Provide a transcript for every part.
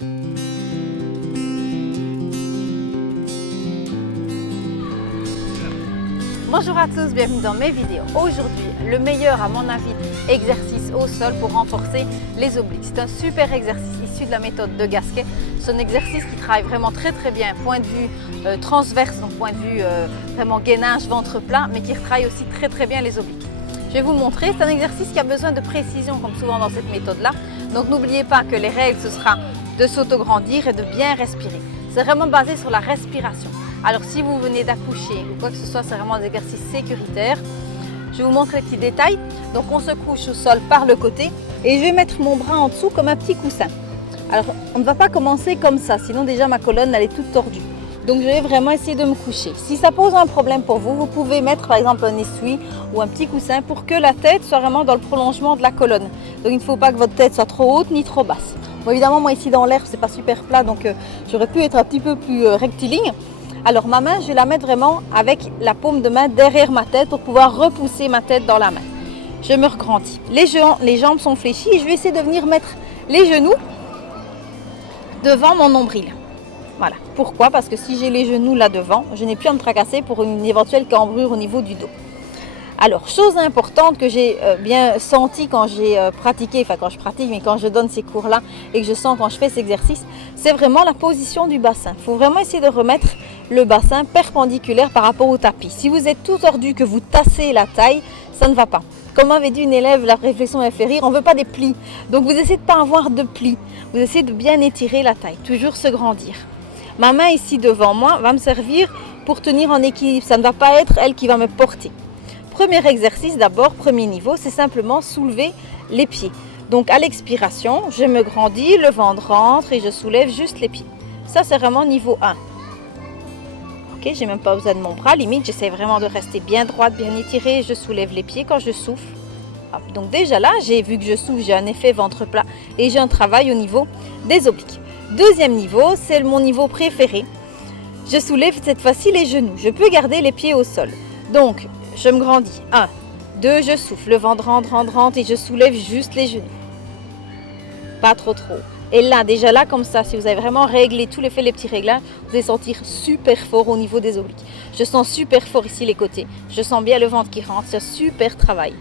Bonjour à tous, bienvenue dans mes vidéos. Aujourd'hui, le meilleur à mon avis exercice au sol pour renforcer les obliques. C'est un super exercice issu de la méthode de Gasquet. C'est un exercice qui travaille vraiment très bien, point de vue transverse, donc point de vue vraiment gainage, ventre plat, mais qui travaille aussi très bien les obliques. Je vais vous le montrer, c'est un exercice qui a besoin de précision comme souvent dans cette méthode-là. Donc n'oubliez pas que les règles, ce sera de s'autograndir et de bien respirer. C'est vraiment basé sur la respiration. Alors si vous venez d'accoucher ou quoi que ce soit, c'est vraiment un exercice sécuritaire. Je vais vous montrer les petits détails. Donc on se couche au sol par le côté et je vais mettre mon bras en dessous comme un petit coussin. Alors on ne va pas commencer comme ça, sinon déjà ma colonne elle est toute tordue. Donc je vais vraiment essayer de me coucher. Si ça pose un problème pour vous, vous pouvez mettre par exemple un essuie ou un petit coussin pour que la tête soit vraiment dans le prolongement de la colonne. Donc il ne faut pas que votre tête soit trop haute ni trop basse. Bon, évidemment moi ici dans l'air c'est pas super plat, donc j'aurais pu être un petit peu plus rectiligne. Alors ma main, je vais la mettre vraiment avec la paume de main derrière ma tête pour pouvoir repousser ma tête dans la main. Je me regrandis. Les jambes sont fléchies et je vais essayer de venir mettre les genoux devant mon nombril. Voilà. Pourquoi? Parce que si j'ai les genoux là devant, je n'ai plus à me tracasser pour une éventuelle cambrure au niveau du dos. Alors, chose importante que j'ai bien senti quand j'ai pratiqué, enfin quand je pratique, mais quand je donne ces cours-là et que je sens quand je fais cet exercice, c'est vraiment la position du bassin. Il faut vraiment essayer de remettre le bassin perpendiculaire par rapport au tapis. Si vous êtes tout tordu, que vous tassez la taille, ça ne va pas. Comme m'avait dit une élève, la réflexion m'a fait rire, on ne veut pas des plis. Donc vous essayez de ne pas avoir de plis. Vous essayez de bien étirer la taille, toujours se grandir. Ma main ici devant moi va me servir pour tenir en équilibre. Ça ne va pas être elle qui va me porter. Premier exercice d'abord, premier niveau, c'est simplement soulever les pieds. Donc à l'expiration, je me grandis, le ventre rentre et je soulève juste les pieds. Ça c'est vraiment niveau 1. Ok, j'ai même pas besoin de mon bras, limite j'essaie vraiment de rester bien droite, bien étirée. Je soulève les pieds quand je souffle. Hop, donc déjà là, j'ai vu que je souffle, j'ai un effet ventre plat et j'ai un travail au niveau des obliques. Deuxième niveau, c'est mon niveau préféré. Je soulève cette fois-ci les genoux. Je peux garder les pieds au sol. Donc, je me grandis. 1, 2, je souffle. Le ventre rentre et je soulève juste les genoux. Pas trop. Et là, déjà là, comme ça, si vous avez vraiment réglé tout les petits réglages, vous allez sentir super fort au niveau des obliques. Je sens super fort ici les côtés. Je sens bien le ventre qui rentre. C'est un super travail.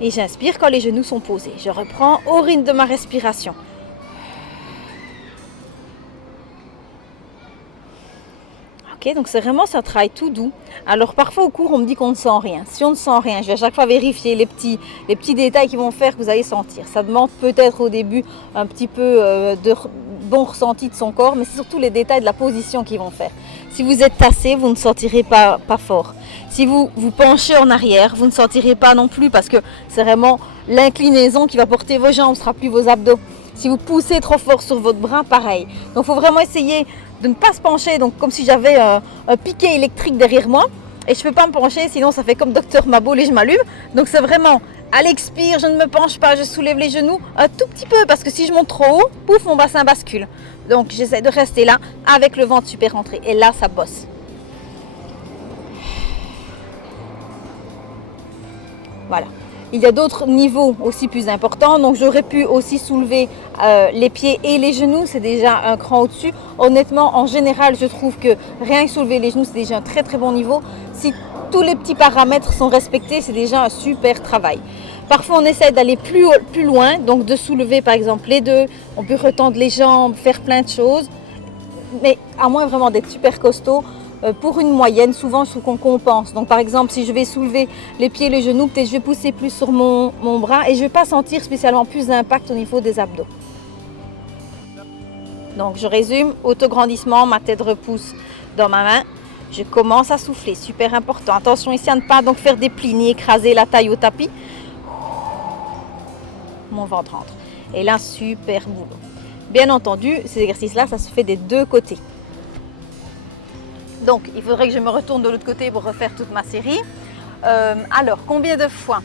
Et j'inspire quand les genoux sont posés. Je reprends au rythme de ma respiration. Ok, donc c'est vraiment un travail tout doux. Alors parfois au cours on me dit qu'on ne sent rien. Si on ne sent rien, je vais à chaque fois vérifier les petits détails qui vont faire que vous allez sentir. Ça demande peut-être au début un petit peu de bon ressenti de son corps, mais c'est surtout les détails de la position qui vont faire. Si vous êtes tassé, vous ne sentirez pas fort. Si vous vous penchez en arrière, vous ne sentirez pas non plus parce que c'est vraiment l'inclinaison qui va porter vos jambes, ce ne sera plus vos abdos. Si vous poussez trop fort sur votre bras, pareil. Donc il faut vraiment essayer de ne pas se pencher, donc comme si j'avais un piquet électrique derrière moi. Et je ne peux pas me pencher, sinon ça fait comme Docteur Maboul et je m'allume. Donc c'est vraiment, à l'expire, je ne me penche pas, je soulève les genoux un tout petit peu. Parce que si je monte trop haut, pouf, mon bassin bascule. Donc j'essaie de rester là, avec le ventre super rentré. Et là, ça bosse. Voilà. Il y a d'autres niveaux aussi plus importants, donc j'aurais pu aussi soulever les pieds et les genoux, c'est déjà un cran au-dessus. Honnêtement, en général, je trouve que rien que soulever les genoux, c'est déjà un très bon niveau. Si tous les petits paramètres sont respectés, c'est déjà un super travail. Parfois, on essaie d'aller plus loin, donc de soulever par exemple les deux, on peut retendre les jambes, faire plein de choses, mais à moins vraiment d'être super costaud. Pour une moyenne, souvent je trouve qu'on compense. Donc par exemple, si je vais soulever les pieds et les genoux, peut-être je vais pousser plus sur mon bras et je ne vais pas sentir spécialement plus d'impact au niveau des abdos. Donc je résume, autograndissement, ma tête repousse dans ma main. Je commence à souffler, super important. Attention ici à ne pas donc faire des plis ni écraser la taille au tapis. Mon ventre rentre. Et là, super boulot. Bien entendu, ces exercices-là, ça se fait des deux côtés. Donc, il faudrait que je me retourne de l'autre côté pour refaire toute ma série. Alors, combien de fois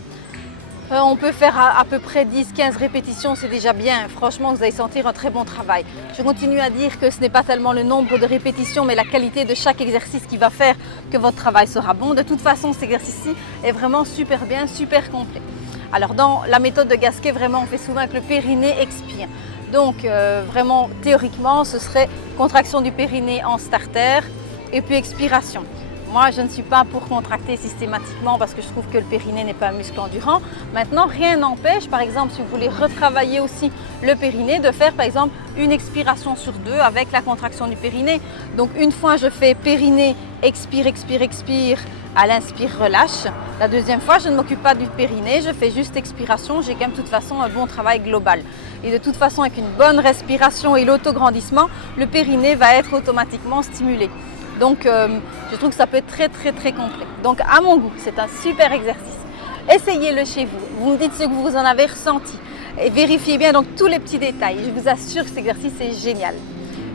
on peut faire à peu près 10-15 répétitions, c'est déjà bien. Franchement, vous allez sentir un très bon travail. Je continue à dire que ce n'est pas tellement le nombre de répétitions, mais la qualité de chaque exercice qui va faire que votre travail sera bon. De toute façon, cet exercice-ci est vraiment super bien, super complet. Alors, dans la méthode de Gasquet, vraiment, on fait souvent que le périnée expire. Donc vraiment théoriquement, ce serait contraction du périnée en starter et puis expiration. Moi, je ne suis pas pour contracter systématiquement parce que je trouve que le périnée n'est pas un muscle endurant. Maintenant, rien n'empêche, par exemple, si vous voulez retravailler aussi le périnée, de faire par exemple une expiration sur 2 avec la contraction du périnée. Donc une fois, je fais périnée, expire, expire, expire, à l'inspire, relâche. La deuxième fois, je ne m'occupe pas du périnée, je fais juste expiration. J'ai quand même de toute façon un bon travail global. Et de toute façon, avec une bonne respiration et l'autograndissement, le périnée va être automatiquement stimulé. Donc je trouve que ça peut être très complet. Donc à mon goût, c'est un super exercice. Essayez-le chez vous. Vous me dites ce que vous en avez ressenti. Et vérifiez bien donc tous les petits détails. Je vous assure que cet exercice est génial.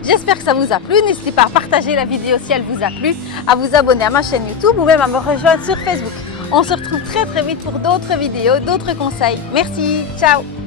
J'espère que ça vous a plu. N'hésitez pas à partager la vidéo si elle vous a plu, à vous abonner à ma chaîne YouTube ou même à me rejoindre sur Facebook. On se retrouve très vite pour d'autres vidéos, d'autres conseils. Merci, ciao!